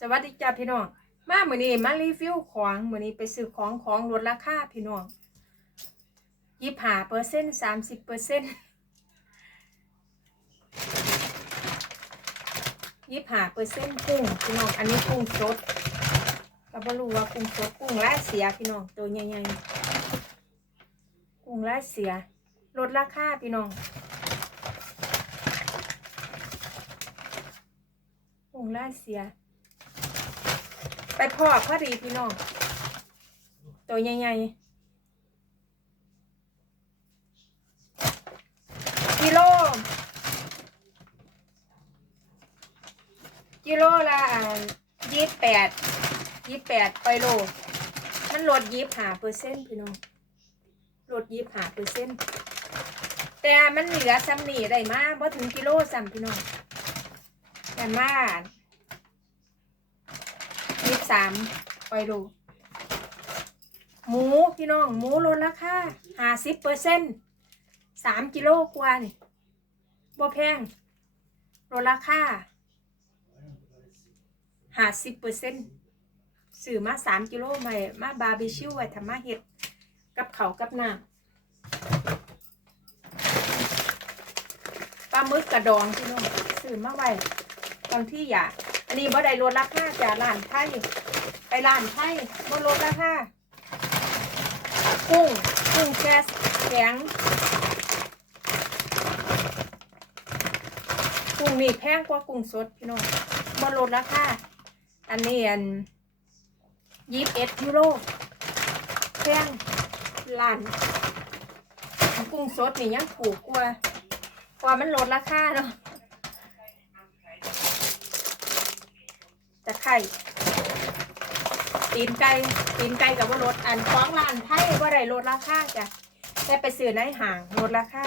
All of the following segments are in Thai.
สวัสดีจ้าพี่น้อง มาเหมือนนี้มารีวิวของเหมือนนี้ไปซื้อของของลดราคาพี่น้องยี่ห้าเปอร์เซ็นต์สามสิบเปอร์เซ็นต์ยี่ห้าเปอร์เซ็นต์กุ้งพี่น้อง อันนี้กุ้งสดก็บ่รู้ว่ากุ้งสดกุ้งลายเสียพี่น้องตัวใหญ่ๆกุ้งลายเสียลดราคาพี่น้องกุ้งลายเสีย ไปพอพอดีพี่น้อง ตัวใหญ่ๆกิโลกิโลละยี่แปดยี่แปดไปโล มันลดยี่หาเปอร์เซ็นต์พี่น้องลดยี่หาเปอร์เซ็นต์แต่มันเหลือซ้ำนี่ได้มาบ่ถึงกิโลซ้ำพี่น้องแต่มายี่ สามไปโลหมูพี่น้อง หมูลดราคาห้าสิบเปอร์เซ็นต์สามกิโลกว่านี่บ่แพงลดราคาห้าสิบเปอร์เซ็นต์ซื้อมาสามกิโลใหมามาบาร์บีคิวไว้ทำมาเห็ด กับเขากับน้ำปลาหมึกกระดองพี่น้องซื้อมาไว้ ตอนที่อยาก อันนี้บ่ได้ลดราคาจากร้านไทยไปร้านไทยบ่ลดราคากุ้งกุ้งแช่แข็งกุ้งนี่แพงกว่ากุ้งสดพี่น้องบนลดราคาอันนี้อันยี่สิบเอ็ดยูโรแพงล้านกุ้งสดนี่ยังถูกกว่า กว่ามันลดราคาเนาะจะ ไข่ตีนไก่ตีนไก่กับว่ารถอันของร้านไทยว่าได้ลดราคาจ้ะแต่ไปซื้อในห้างลดราคา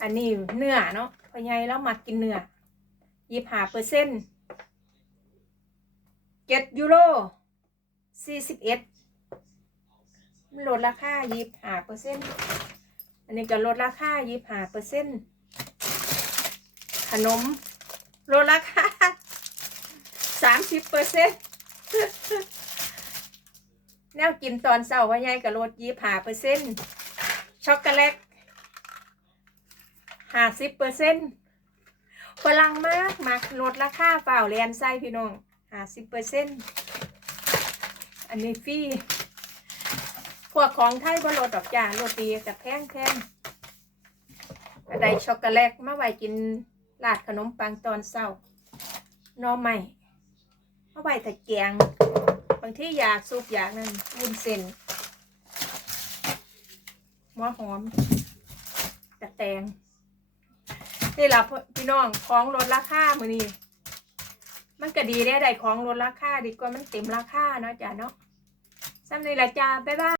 อันนี้เนื้อเนาะพอใหญายแล้วมากินเนื้อยี่ห้าเปอร์เซ็นต์เจ็ดยูโรสี่สิบเอ็ดลดราคายี่ห้าเปอร์เซ็นต์อันนี้ก็ลดราคายี่ห้าเปอร์เซ็นต์ขนมลดราคา สามสิบเปอร์เซ็นต์แนวกินตอนเช้าว่าใหญ่กับรสยี่ห้าเปอร์เซ็นต์ช็อกโกแลตห้าสิบเปอร์เซ็นต์ฝรั่งมากมากลดราคาเปล่าเรียนไส้พี่น้องห้าสิบเปอร์เซ็นต์อันนี้ฟรีพวกของไทยบ่ลดดอกจ้าโรตีกับแพงแพงกระไดช็อกโกแลตมาไว้กินลาดขนมปังตอนเช้าหนอใหม่ มาไว้แต่แกง บางที่อยากซุปอยากนั่นวุ้นเส้นหัวหอมตะแตงนี่ล่ะพี่น้องของลดราคามือนี้มันก็ดีได้ได้ของลดราคาดีกว่ามันเต็มราคาเนาะจ้ะเนาะซ้ำนี่ละจ้าบ๊ายบาย